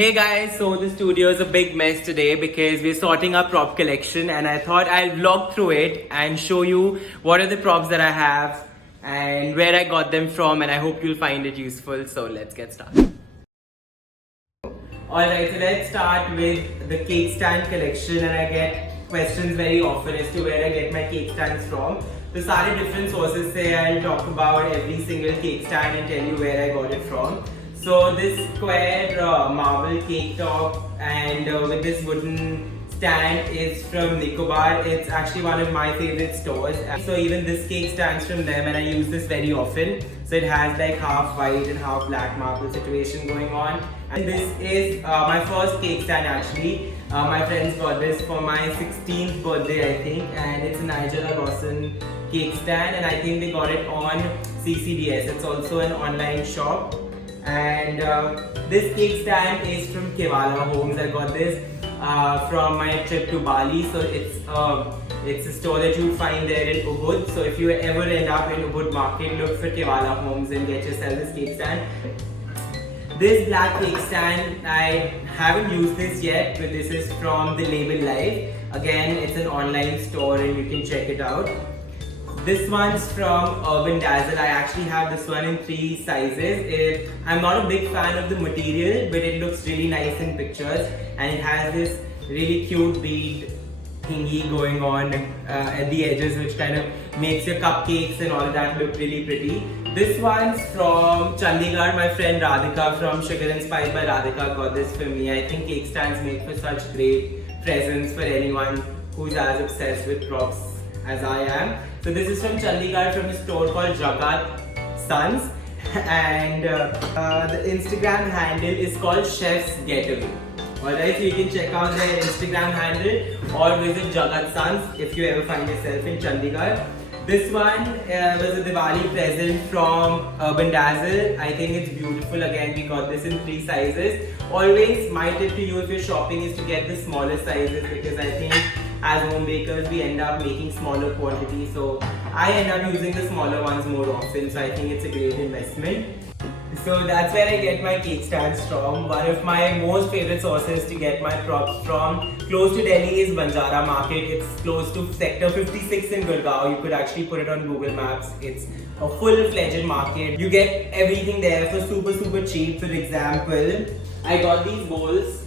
Hey guys, so the studio is a big mess today because we're sorting our prop collection and I thought I'll vlog through it and show you what are the props that I have and where I got them from, and I hope you'll find it useful. So let's get started. Alright, so let's start with the cake stand collection, and I get questions very often as to where I get my cake stands from. So सारे different sources से I'll talk about every single cake stand and tell you where I got it from. So this square marble cake top and with this wooden stand is from Nicobar. It's actually one of my favorite stores. So even this cake stands from them, and I use this very often. So it has like half white and half black marble situation going on. And this is my first cake stand actually. My friends got this for my 16th birthday I think, and it's a Nigella Rawson cake stand, and I think they got it on CCDS. It's also an online shop. And this cake stand is from Kevala Homes. I got this from my trip to Bali. So it's a store that you find there in Ubud. So if you ever end up in Ubud Market, look for Kevala Homes and get yourself this cake stand. This black cake stand, I haven't used this yet, but this is from the Label Life. Again, it's an online store and you can check it out. This one's from Urban Dazzle. I actually have this one in 3 sizes. I'm not a big fan of the material, but it looks really nice in pictures, and it has this really cute bead thingy going on at the edges, which kind of makes your cupcakes and all of that look really pretty. This one's from Chandigarh. My friend Radhika from Sugar and Spice by Radhika got this for me. I think cake stands make for such great presents for anyone who's as obsessed with props as I am. So this is from Chandigarh, from a store called Jagat Sons, and the Instagram handle is called Chef's Getaway. Alright, so you can check out their Instagram handle or visit Jagat Sons if you ever find yourself in Chandigarh. This one was a Diwali present from Urban Dazzle. I think it's beautiful. Again, we got this in 3 sizes. Always, my tip to you if you're shopping is to get the smaller sizes, because I think as home bakers we end up making smaller quantities. So I end up using the smaller ones more often. So I think it's a great investment. So that's where I get my cake stands from. One of my most favorite sources to get my props from, close to Delhi, is Banjara Market. It's close to sector 56 in Gurgaon. You could actually put it on Google Maps. It's a full-fledged market. You get everything there for super cheap. For example, I got these bowls.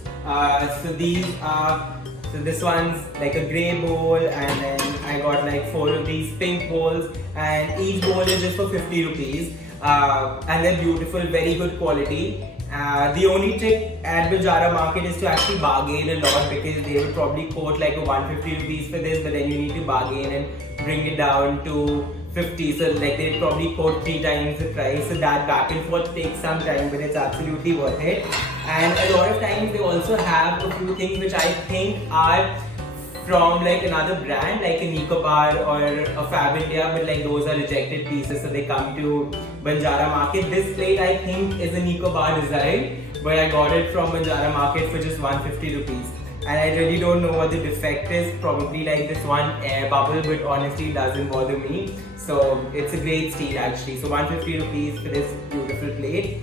So this one's like a grey bowl, and then I got like 4 of these pink bowls, and each bowl is just for 50 rupees. And they're beautiful, very good quality. The only trick at Banjara Market is to actually bargain a lot, because they will probably quote like a 150 rupees for this, but then you need to bargain and bring it down to 50. So like they probably quote 3 times the price. So that back and forth takes some time, but it's absolutely worth it. And a lot of times they also have a few things which I think are from like another brand, like a Nicobar or a Fab India, but like those are rejected pieces, so they come to Banjara Market. This plate I think is a Nicobar design, but I got it from Banjara Market for just 150 rupees. And I really don't know what the defect is, probably like this one air bubble, but honestly it doesn't bother me. So it's a great steal actually. So 150 rupees for this beautiful plate.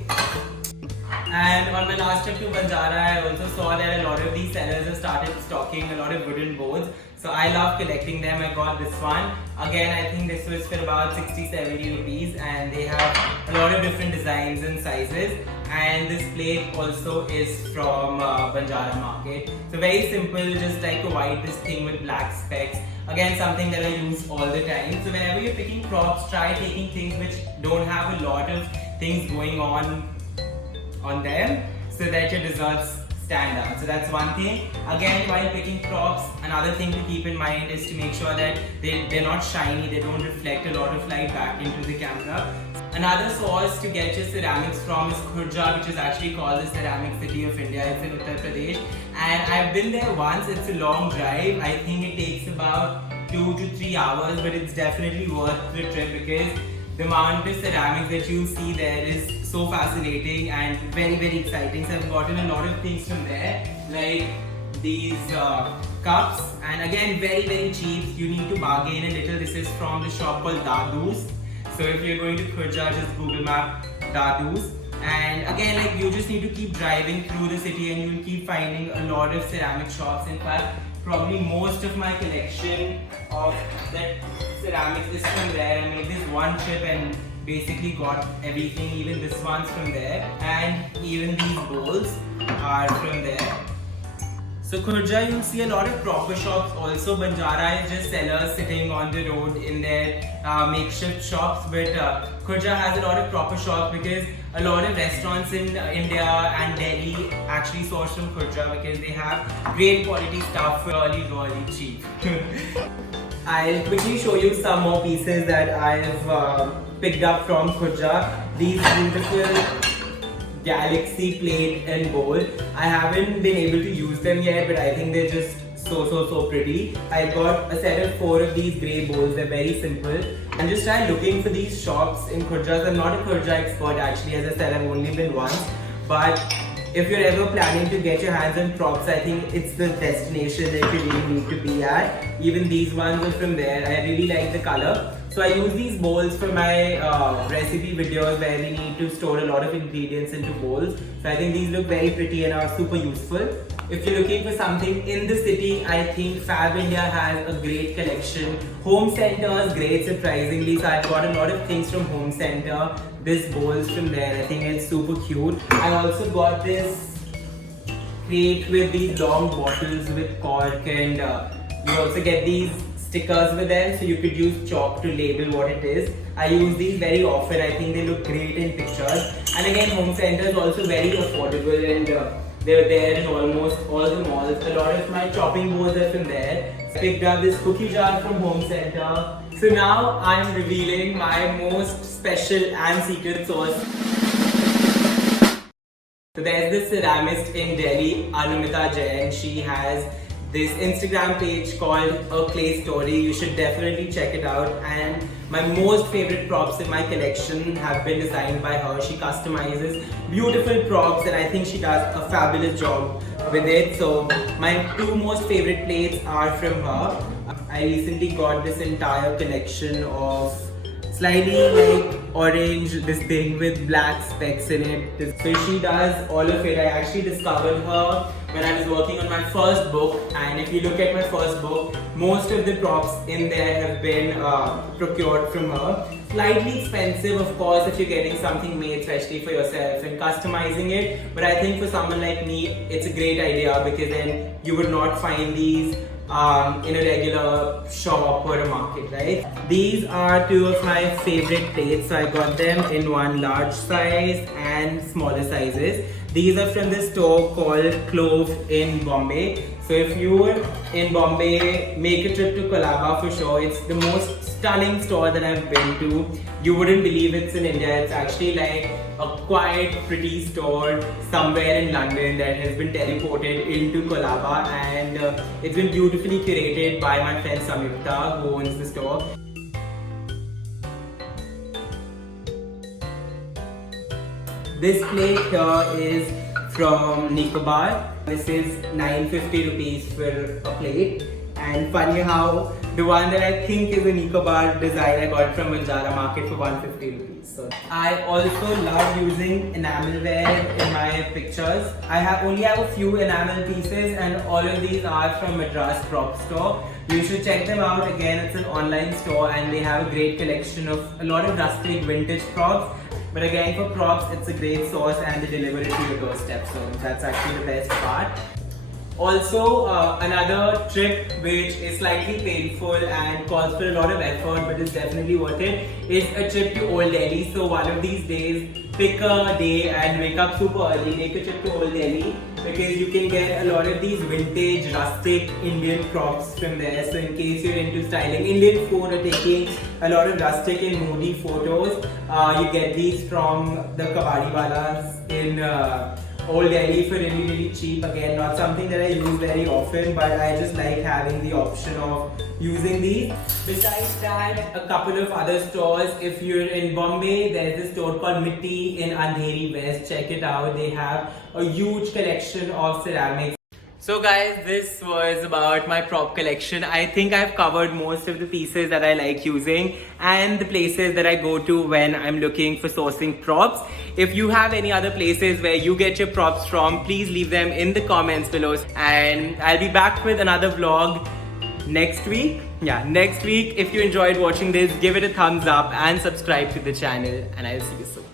And on my last trip to Banjara, I also saw that a lot of these sellers have started stocking a lot of wooden boards. So I love collecting them. I got this one. Again, I think this was for about 60-70 rupees, and they have a lot of different designs and sizes. And this plate also is from Banjara Market. So very simple, just like a white this thing with black specks. Again, something that I use all the time. So whenever you're picking props, try taking things which don't have a lot of things going on them, so that your desserts stand out. So that's one thing. Again, while picking props, another thing to keep in mind is to make sure that they're not shiny, they don't reflect a lot of light back into the camera. Another source to get your ceramics from is Khurja, which is actually called the Ceramic City of India. It's in Uttar Pradesh, and I've been there once. It's a long drive. I think it takes about 2 to 3 hours, but it's definitely worth the trip, because the amount of ceramics that you see there is so fascinating and very exciting. So I've gotten a lot of things from there, like these cups, and again very cheap. You need to bargain a little. This is from the shop called Dadu's. So if you're going to Khurja, just Google map Dadu's. And again, like, you just need to keep driving through the city and you'll keep finding a lot of ceramic shops. In fact, probably most of my collection of that ceramics is from there. I made this one trip and basically got everything. Even this one's from there, and even these bowls are from there. So Khurja, you'll see a lot of proper shops also. Banjara is just sellers sitting on the road in their makeshift shops, but Khurja has a lot of proper shops because a lot of restaurants in India and Delhi actually source from Khurja because they have great quality stuff for really cheap. I'll quickly show you some more pieces that I've picked up from Khurja. These beautiful Galaxy plate and bowl. I haven't been able to use them yet, but I think they're just so pretty. I got a set of 4 of these grey bowls. They're very simple. And just try looking for these shops in Khurja. I'm not a Khurja expert actually, as I said, I've only been once. But if you're ever planning to get your hands on props, I think it's the destination that you really need to be at. Even these ones are from there. I really like the color. So I use these bowls for my recipe videos where we need to store a lot of ingredients into bowls. So I think these look very pretty and are super useful. If you're looking for something in the city, I think Fab India has a great collection. Home Center is great, surprisingly. So I've got a lot of things from Home Center. This bowl's from there. I think it's super cute. I also got this crate with these long bottles with cork, and you also get these stickers with them, so you could use chalk to label what it is. I use these very often. I think they look great in pictures. And again, Home Center is also very affordable, and they're there in almost all the malls. A lot of my chopping boards are from there. I picked up this cookie jar from Home Center. So now I'm revealing my most special and secret sauce. So there's this ceramist in Delhi, Anumita Jain. She has this Instagram page called A Clay Story. You should definitely check it out. And my most favorite props in my collection have been designed by her. She customizes beautiful props and I think she does a fabulous job with it. So my 2 most favorite plates are from her. I recently got this entire collection of slightly like orange, this thing with black specks in it. So she does all of it. I actually discovered her when I was working on my first book, and if you look at my first book, most of the props in there have been procured from her. Slightly expensive, of course, if you're getting something made especially for yourself and customizing it, but I think for someone like me, it's a great idea because then you would not find these in a regular shop or a market, right? These are 2 of my favorite plates. So I got them in one large size and smaller sizes. These are from this store called Clove in Bombay. So if you're in Bombay, make a trip to Colaba for sure. It's the most stunning store that I've been to. You wouldn't believe it's in India. It's actually like a quiet, pretty store somewhere in London that has been teleported into Colaba, and it's been beautifully curated by my friend Samyukta, who owns the store. This plate here is from Nicobar. This is 950 rupees for a plate. And funny how the one that I think is a Nicobar design I got from Banjara Market for 150 rupees. So I also love using enamelware in my pictures. I only have a few enamel pieces and all of these are from Madras Prop Store. You should check them out. Again, it's an online store and they have a great collection of a lot of rustic vintage props. But again, for props, it's a great source and they deliver it to your doorstep. So that's actually the best part. Also, another trip which is slightly painful and calls for a lot of effort but is definitely worth it is a trip to Old Delhi. So one of these days, pick a day and wake up super early, make a trip to Old Delhi because you can get a lot of these vintage, rustic Indian props from there. So in case you're into styling Indian food or taking a lot of rustic and moody photos, you get these from the Kabadiwalas in Old Delhi for really cheap. Again, not something that I use very often, but I just like having the option of using these. Besides that, a couple of other stores. If you're in Bombay, there's this store called Mitti in Andheri West. Check it out. They have a huge collection of ceramics. So guys, this was about my prop collection. I think I've covered most of the pieces that I like using and the places that I go to when I'm looking for sourcing props. If you have any other places where you get your props from, please leave them in the comments below. And I'll be back with another vlog next week. Yeah, next week. If you enjoyed watching this, give it a thumbs up and subscribe to the channel, and I'll see you soon.